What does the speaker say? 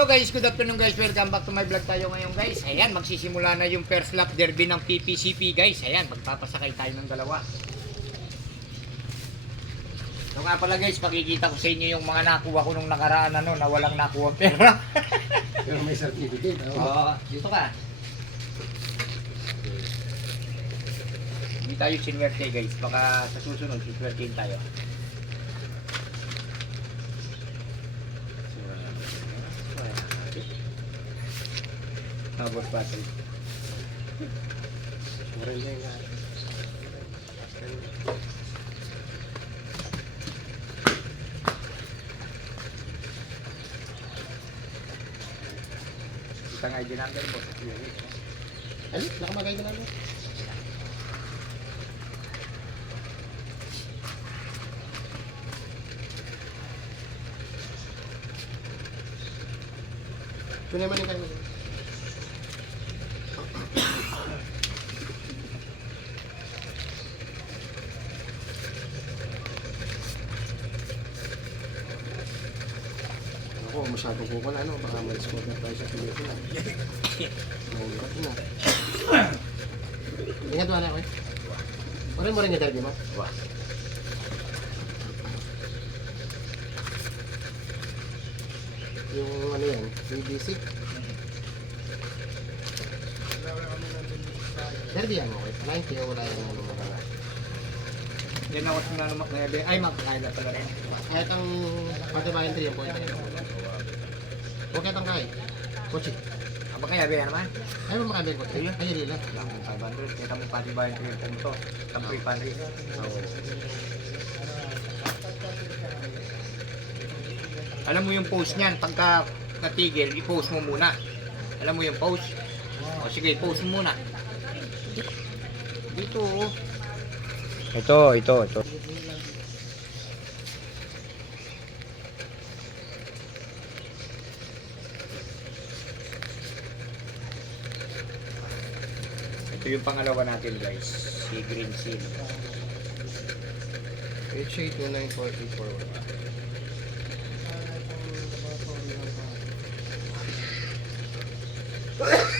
So guys, good afternoon guys. Welcome back to my vlog tayo ngayon guys. Ayan, magsisimula na yung first lap derby ng PPCP guys. Ayan, magpapasakay tayo ng dalawa. So nga pala guys, pakikita ko sa inyo yung mga nakuha ko nung nakaraan na walang nakuha pera. Pero may certificate. Oo, dito ka. Hindi tayo sinwerte guys. Baka sa susunod, sinwertein tayo. Habos battery. Mura niya nga. Kita nga ID number mo. Ay, nakamagay ka namin. Ito naman yung kayo. Ako, masyadong kukul, ano, baka may score na tayo sa Pilipinas. Mahulap na. Ingat mo na ako eh. Maraming mo rin yung derby mo? Wah. Yung ano yan, yung basic. Derby yan mo okay? 90 o wala yung ano mo pala. Yan ako sa mga makayari. Ay, makakaila pala rin. Kahit ang patibayan 3 yung point na yun. Huwag kahit ang kahit. Kotse. Ang makayari naman. Ay mo makabili kotse. Ayun. Ay, hindi lang. Lang 500. Kita mo pati ba yung 3 punto. Ang 300. Alam mo yung post niyan. Pagka natigil, i-post mo muna. Alam mo yung post? O sige, post mo muna. Dito oh. Ito. Ito yung pangalawa natin guys. Si Green Seal. HA29434.